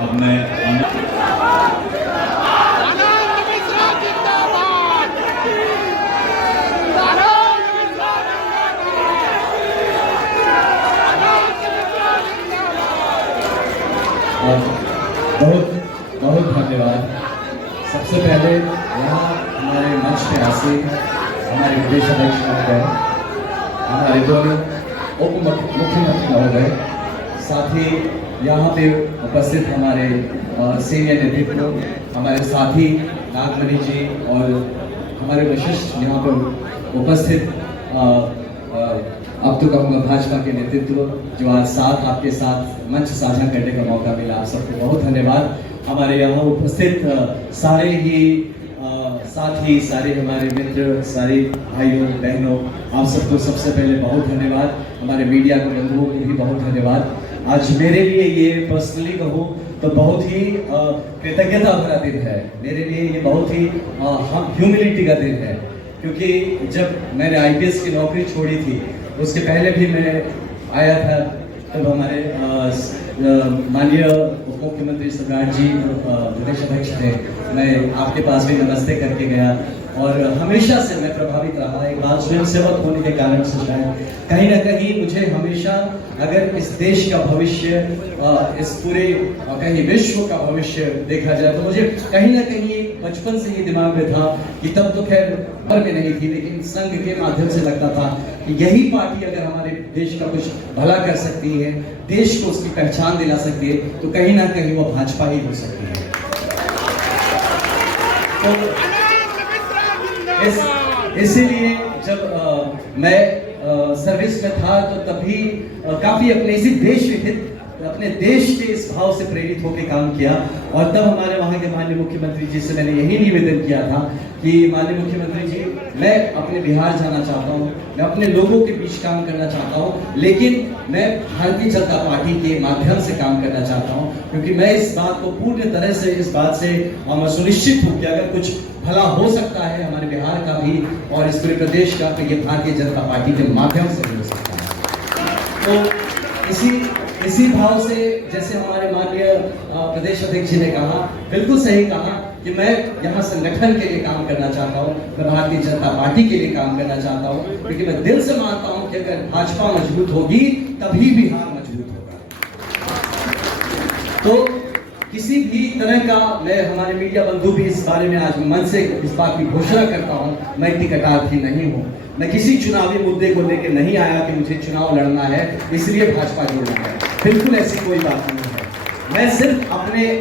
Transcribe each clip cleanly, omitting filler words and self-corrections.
अब मैं बहुत बहुत धन्यवाद। सबसे पहले यहाँ हमारे मंच पे आसे हमारे प्रदेश अध्यक्ष महोदय, हमारे दोनों उप मुख्यमंत्री महोदय, साथ ही यहाँ पे उपस्थित हमारे सीनियर नेतृत्व, हमारे साथी नागमणि जी और हमारे वशिष्ठ यहाँ पर उपस्थित अब तो कहूँगा भाजपा के नेतृत्व जो आज साथ आपके साथ मंच साझा करने का मौका मिला, आप सबको बहुत धन्यवाद। हमारे यहाँ उपस्थित सारे ही साथी, सारे हमारे मित्र, सारे भाइयों बहनों, आप सबको सबसे पहले बहुत धन्यवाद। हमारे मीडिया के बंधुओं को भी बहुत धन्यवाद। आज मेरे लिए ये पर्सनली कहूँ तो बहुत ही कृतज्ञता भरा दिन है। मेरे लिए ये बहुत ही ह्यूमिलिटी का दिन है, क्योंकि जब मैंने आईपीएस की नौकरी छोड़ी थी उसके पहले भी मैं आया था, तब हमारे माननीय उप मुख्यमंत्री सम्राट जी प्रदेश अध्यक्ष थे। मैं आपके पास भी नमस्ते करके गया और हमेशा से मैं प्रभावित रहा। एक बात स्वयं सेवक होने के कारण से शायद कहीं ना कहीं मुझे हमेशा अगर इस देश का भविष्य, इस पूरे कहीं विश्व का भविष्य देखा जाए तो मुझे कहीं ना कहीं बचपन से ही दिमाग में था कि तब तो खैर उम्र में नहीं थी, लेकिन संघ के माध्यम से लगता था कि यही पार्टी अगर हमारे देश का कुछ भला कर सकती है, देश को उसकी पहचान दिला सकती है, तो कहीं ना कहीं वो भाजपा ही हो सकती है। तो इसीलिए जब मैं सर्विस में था तो तभी काफी अपने इसी देश हित, अपने देश के इस भाव से प्रेरित होकर काम किया। और तब हमारे वहाँ के माननीय मुख्यमंत्री जी से मैंने यही निवेदन किया था कि माननीय मुख्यमंत्री जी, मैं अपने बिहार जाना चाहता हूँ, मैं अपने लोगों के बीच काम करना चाहता हूँ, लेकिन मैं भारतीय जनता पार्टी के माध्यम से काम करना चाहता हूँ, क्योंकि मैं इस बात को पूर्ण तरह से इस बात से सुनिश्चित हूँ कि अगर कुछ भला हो सकता है हमारे बिहार का भी और इस पूरे प्रदेश का, तो ये भारतीय जनता पार्टी के माध्यम से हो सकता है। तो इसी भाव से, जैसे हमारे माननीय प्रदेश अध्यक्ष जी ने कहा, बिल्कुल सही कहा कि मैं यहाँ संगठन के लिए काम करना चाहता हूँ, मैं भारतीय जनता पार्टी के लिए काम करना चाहता हूँ, क्योंकि मैं दिल से मानता हूँ कि अगर भाजपा मजबूत होगी तभी बिहार मजबूत होगा। तो किसी भी तरह का, मैं हमारे मीडिया बंधु भी इस बारे में आज मन से इस बात की घोषणा करता हूँ, मैं टिकटार्थी नहीं हूँ। मैं किसी चुनावी मुद्दे को लेकर नहीं आया कि मुझे चुनाव लड़ना है इसलिए भाजपा जोड़ना है, बिल्कुल ऐसी कोई बात नहीं है। मैं सिर्फ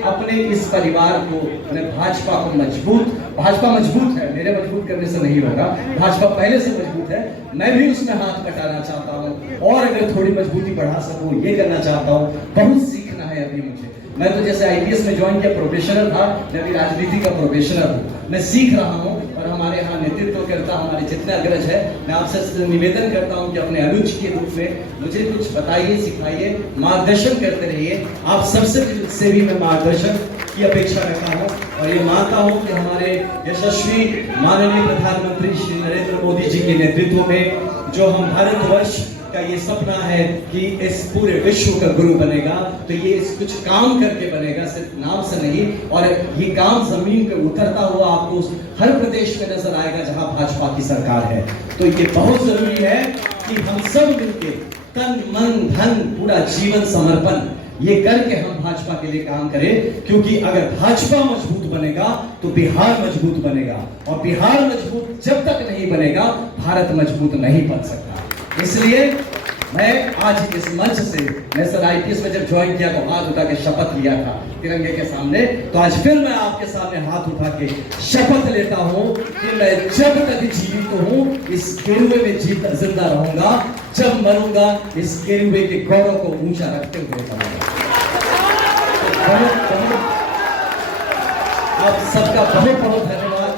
अपने इस परिवार को, मैं भाजपा मजबूत है, मेरे मजबूत करने से नहीं होगा, भाजपा पहले से मजबूत है, मैं भी उसमें हाथ बटाना चाहता हूँ और अगर थोड़ी मजबूती बढ़ा सकूँ ये करना चाहता हूँ। बहुत सीखना है अभी मुझे। मैं तो जैसे आईपीएस में ज्वाइन किया प्रोफेशनल था, मैं भी राजनीति का प्रोफेशनल हूँ, मैं सीख रहा हूँ। और हमारे यहाँ नेतृत्व करता हमारे जितने अग्रज है, मैं आपसे निवेदन करता हूँ कि अपने अनुज के रूप में मुझे कुछ बताइए, सिखाइए, मार्गदर्शन करते रहिए। आप सबसे से भी मैं मार्गदर्शन की अपेक्षा रखता हूँ और ये मानता हूँ कि हमारे यशस्वी माननीय प्रधानमंत्री श्री नरेंद्र मोदी जी के नेतृत्व में जो हम भारतवर्ष का ये सपना है कि इस पूरे विश्व का गुरु बनेगा, तो ये कुछ काम करके बनेगा, सिर्फ नाम से नहीं। और ये काम जमीन पे उतरता हुआ आपको हर प्रदेश में नजर आएगा जहां भाजपा की सरकार है। तो ये बहुत जरूरी है कि हम सब मिलके तन मन धन पूरा जीवन समर्पण ये करके हम भाजपा के लिए काम करें, क्योंकि अगर भाजपा मजबूत बनेगा तो बिहार मजबूत बनेगा, और बिहार मजबूत जब तक नहीं बनेगा भारत मजबूत नहीं बन सकता। इसलिए मैं आज इस मंच से, मैं सर आईपीएस में जब ज्वाइन किया तो हाथ उठा के शपथ लिया था तिरंगे के सामने, तो आज फिर मैं आपके सामने हाथ उठा के शपथ लेता हूं कि मैं जब तक जीवित हूं इस गेरुए में जिंदा रहूंगा, जब मरूंगा इस गेरुए के गौरव को ऊंचा रखते हुए मरूंगा। आप सबका बहुत बहुत धन्यवाद।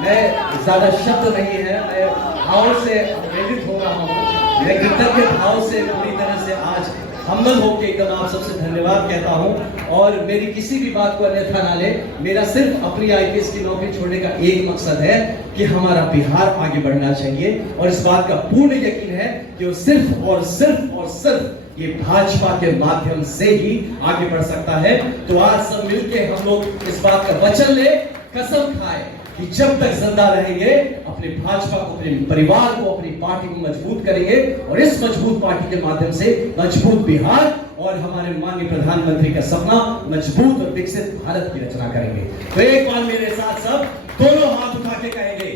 मैं ज्यादा शब्द नहीं है, मैं भाव से प्रेरित हो रहा हूँ, मैं कृतज्ञ भाव से पूरी तरह से आज हम्बल होकर एकदम आप सबसे धन्यवाद कहता हूं। और मेरी किसी भी बात को अन्यथा ना ले, मेरा सिर्फ अपनी आईपीएस की नौकरी छोड़ने का एक मकसद है कि हमारा बिहार आगे बढ़ना चाहिए, और इस बात का पूर्ण यकीन है कि वो सिर्फ और सिर्फ ये भाजपा के माध्यम से ही आगे बढ़ सकता है। तो आज सब मिलके हम लोग इस बात का वचन ले, कसम खाए कि जब तक जिंदा रहेंगे अपने भाजपा को, अपने परिवार को, अपनी पार्टी को मजबूत करेंगे और इस मजबूत पार्टी के माध्यम से मजबूत बिहार और हमारे माननीय प्रधानमंत्री का सपना मजबूत और विकसित भारत की रचना करेंगे। तो एक बार मेरे साथ सब दोनों हाथ उठा के कहेंगे,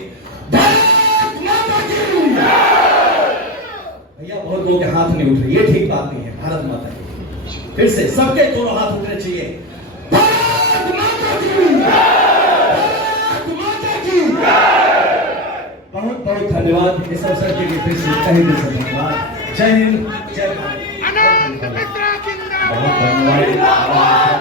भारत माता की। भैया बहुत लोगों के हाथ नहीं उठ रहे, ये ठीक बात नहीं है। भारत माता की, फिर से सबके दोनों हाथ उठने चाहिए। भारत माता की, भारत माता की। बहुत बहुत धन्यवाद इस अवसर के लिए, फिर से तहे दिल से धन्यवाद। जय हिंद, जय भारत। अनंत मिश्रा जिंदाबाद। बहुत धन्यवाद।